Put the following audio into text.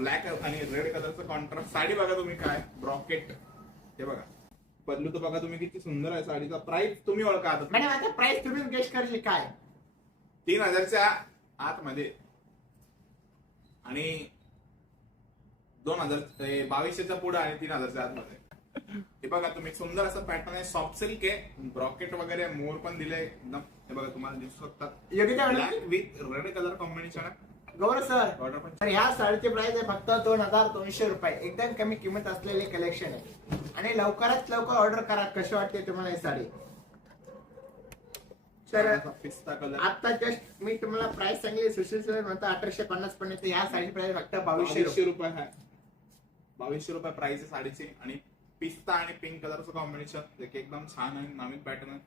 Black आणि red कलरचं contrast sari बघा तुम्ही काय ब्रॉकेट, हे बघा पल्लू तर बघा तुम्ही किती सुंदर आहे साडीचा. प्राइस तुम्ही ओळखा आता. मॅडम आता प्राइस तुम्ही गेस करायची काय? 3000च्या आतमध्ये आणि 2200च्या पुढे आणि 3000च्या आतमध्ये. हे बघा तुम्ही सुंदर असं पॅटर्न आहे, सॉफ्ट सिल्क आहे, ब्रॉकेट वगैरे मोर पण दिले एकदम. हे बघा तुम्हाला दिसू शकतात Yogita madam black with red colour combination आहे. गौरव सर, ऑर्डर पण तर ह्या साडीची प्राइस आहे फक्त 2200 रुपये. एकदम कमी किंमत असलेले कलेक्शन आहे आणि लवकरात लवकर ऑर्डर करा. कशी वाटते तुम्हाला ही साडी? तर पिस्ता कलर. आता जस्ट मी तुम्हाला प्राइस सांगितली, सुशील सर म्हणता 1850 पण येते. ह्या साडीची प्राइस फक्त 2200 रुपये आहे. 2200 रुपये प्राइस आहे साडीची आणि पिस्ता आणि पिंक कलरचं कॉम्बिनेशन एकदम छान आहे, नवीन पॅटर्न आहे.